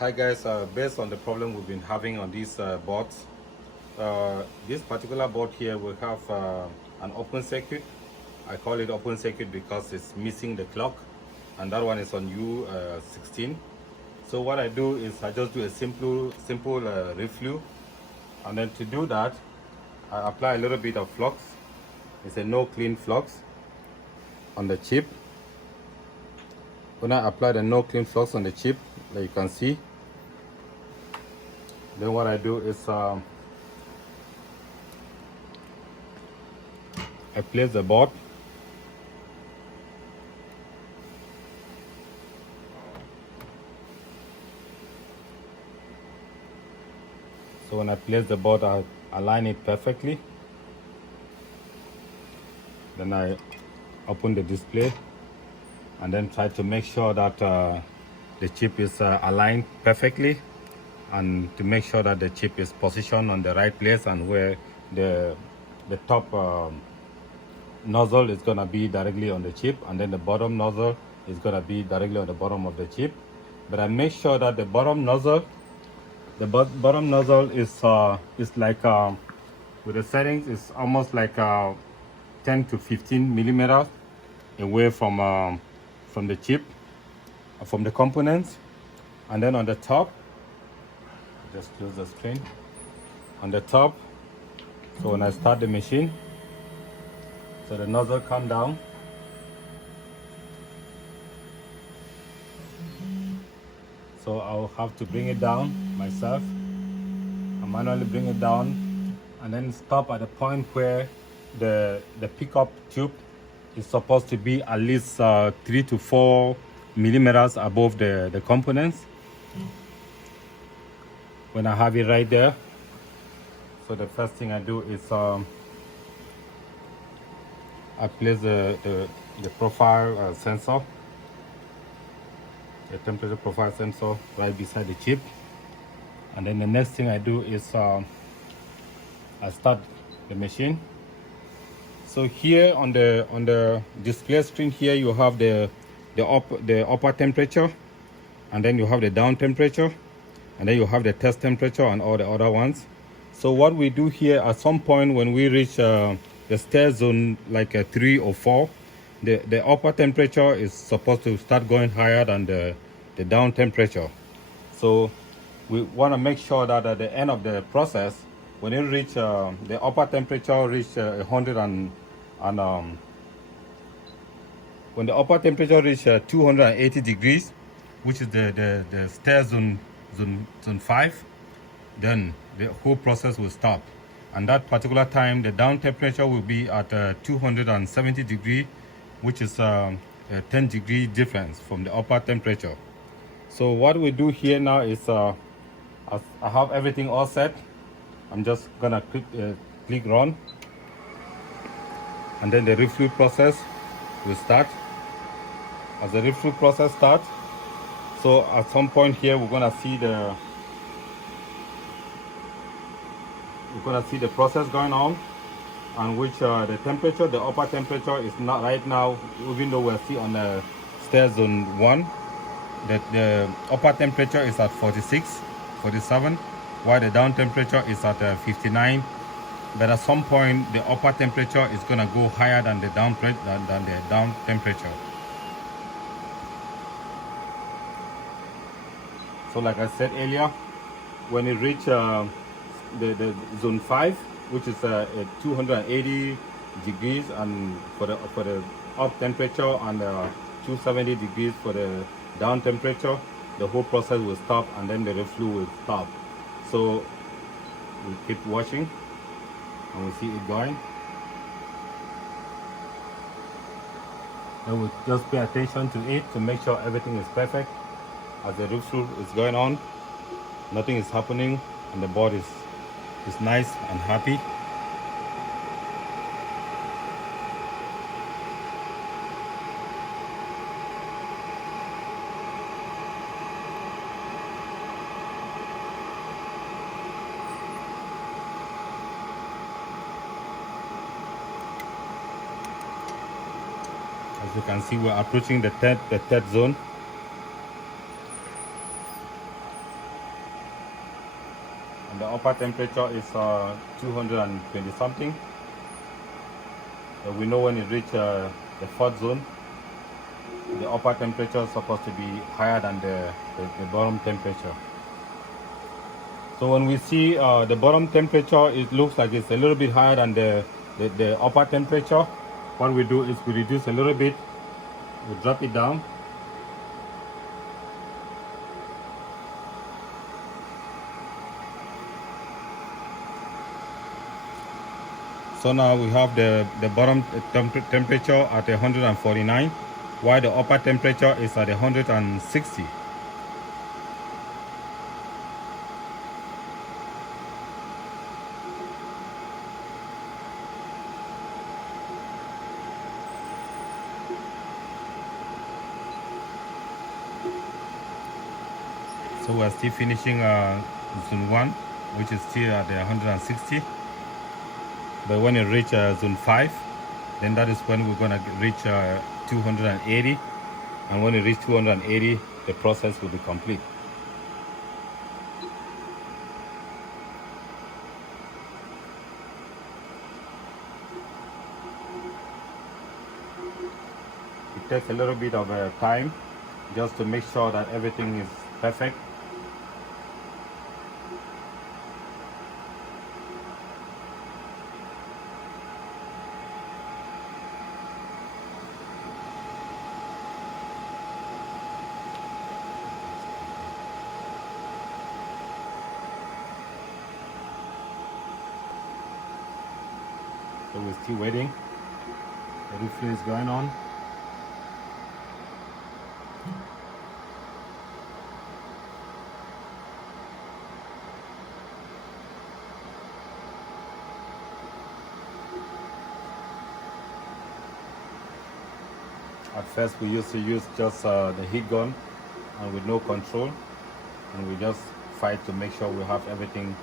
Hi guys, based on the problem we've been having on these boards, this particular board here will have an open circuit. I call it open circuit because it's missing the clock, and that one is on U16. So what I do is I just do a simple reflow, and then to do that I apply a little bit of flux. It's a no clean flux on the chip. When I apply the no clean flux on the chip, like you can see, then what I do is I place the board. So when I place the board, I align it perfectly. Then I open the display and then try to make sure that the chip is aligned perfectly, and to make sure that the chip is positioned on the right place and where the top nozzle is going to be directly on the chip, and then the bottom nozzle is going to be directly on the bottom of the chip. But I make sure that the bottom nozzle is like with the settings, it's almost like 10 to 15 millimeters away from the chip, from the components. And then on the top, just close the screen. On the top, so when I start the machine, so the nozzle come down. So I'll have to bring it down myself. I manually bring it down and then stop at the point where the pickup tube is supposed to be at least 3 to 4 millimeters above the components. When I have it right there, so the first thing I do is I place the profile sensor, the temperature profile sensor, right beside the chip. And then the next thing I do is I start the machine. So here on the display screen here, you have the upper temperature, and then you have the down temperature, and then you have the test temperature and all the other ones. So what we do here, at some point when we reach the state zone like 3 or 4, the upper temperature is supposed to start going higher than the down temperature. So we want to make sure that at the end of the process, when it reach the upper temperature reach 100 and when the upper temperature reach 280 degrees, which is the state zone 5, then the whole process will stop. And that particular time, the down temperature will be at 270 degrees, which is a 10 degree difference from the upper temperature. So what we do here now is I have everything all set. I'm just gonna click run, and then the reflow process will start. As the reflow process starts, so at some point here we're gonna see the process going on, and which the temperature, the upper temperature is not right now, even though we're still on the state zone 1, that the upper temperature is at 46, 47, while the down temperature is at 59. But at some point the upper temperature is going to go higher than the down temperature. So like I said earlier, when it reach the zone 5, which is at 280 degrees, and for the up temperature, and 270 degrees for the down temperature, the whole process will stop, and then the reflow will stop. So we'll keep watching and we'll see it going. Then we'll just pay attention to it to make sure everything is perfect. As the reflow is going on, nothing is happening, and the board is nice and happy. As you can see, we're approaching the third zone. and the upper temperature is 220 something. We know when it reaches the fourth zone, the upper temperature is supposed to be higher than the bottom temperature. So when we see the bottom temperature, it looks like it's a little bit higher than the upper temperature. What we do is we reduce a little bit, we drop it down. So now we have the bottom temperature at 149, while the upper temperature is at 160. So we're still finishing zone 1, which is still at 160. But when you reach zone 5, then that is when we're going to reach 280. And when you reach 280, the process will be complete. It takes a little bit of time just to make sure that everything is perfect. So we're still waiting. The reflow is going on. At first we used to use just the heat gun and with no control, and we just fight to make sure we have everything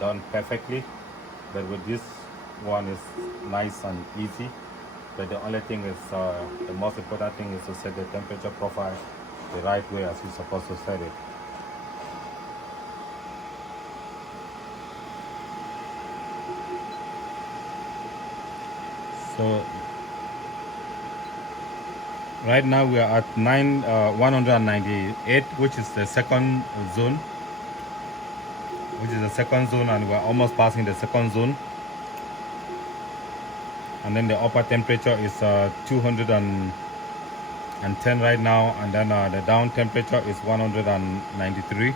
done perfectly. But with this one is nice and easy. But the only thing is, the most important thing is to set the temperature profile the right way as you're supposed to set it. So right now we are at 198, which is the second zone. And we're almost passing the second zone. And then the upper temperature is 210 right now, and then the down temperature is 193,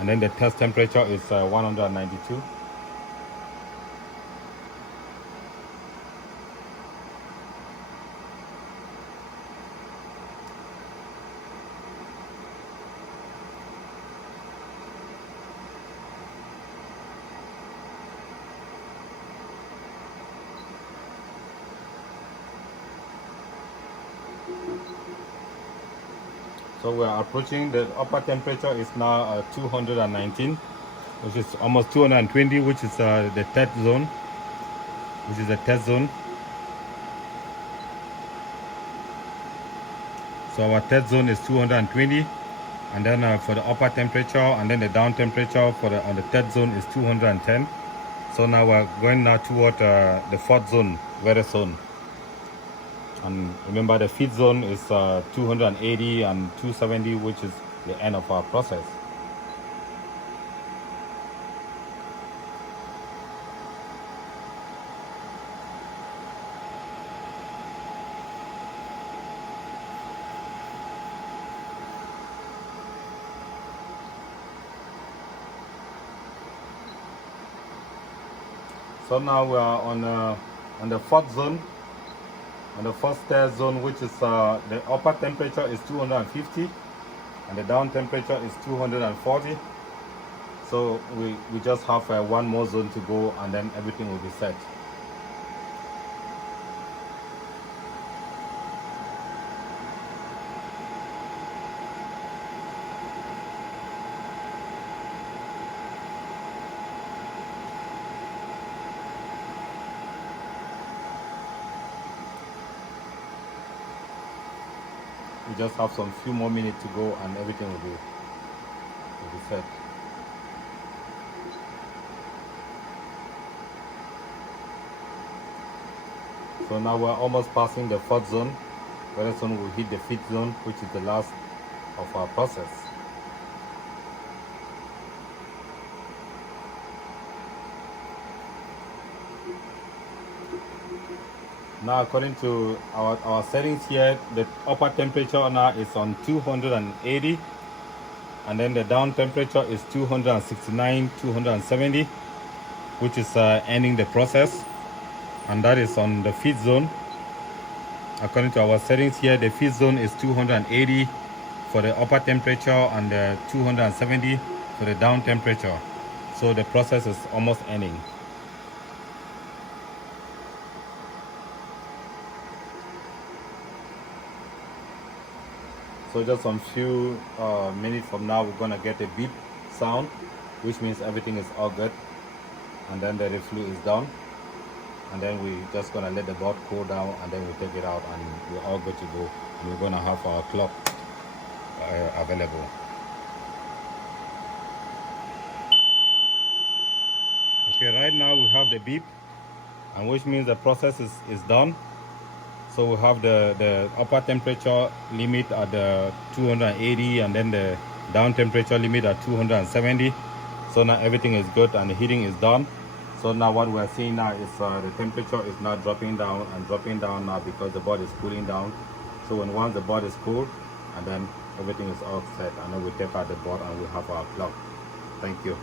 and then the test temperature is 192. So we are approaching the upper temperature is now 219, which is almost 220, which is the test zone, So our test zone is 220, and then for the upper temperature and then the down temperature on the test zone is 210. So now we're going now toward the fourth zone very soon. And remember, the fifth zone is 280 and 270, which is the end of our process. So now we are on the fourth zone. On the first test zone, which is the upper temperature is 250 and the down temperature is 240. So we just have one more zone to go, and then everything will be set. We just have some few more minutes to go, and everything will be set. So now we're almost passing the fourth zone. Very soon we'll hit the fifth zone, which is the last of our process. Now according to our settings here, the upper temperature now is on 280, and then the down temperature is 269, 270, which is ending the process, and that is on the feed zone. According to our settings here, the feed zone is 280 for the upper temperature and 270 for the down temperature. So the process is almost ending. So just some few minutes from now, we're gonna get a beep sound, which means everything is all good, and then the reflow is done, and then we're just gonna let the board cool down, and then we take it out, and we're all good to go. And we're gonna have our clock available. Okay, right now we have the beep, and which means the process is done. So we have the upper temperature limit at the 280, and then the down temperature limit at 270. So now everything is good and the heating is done. So now what we're seeing now is the temperature is now dropping down and dropping down now because the board is cooling down. So when once the board is cool, and then everything is all set, and then we take out the board and we have our clock. Thank you.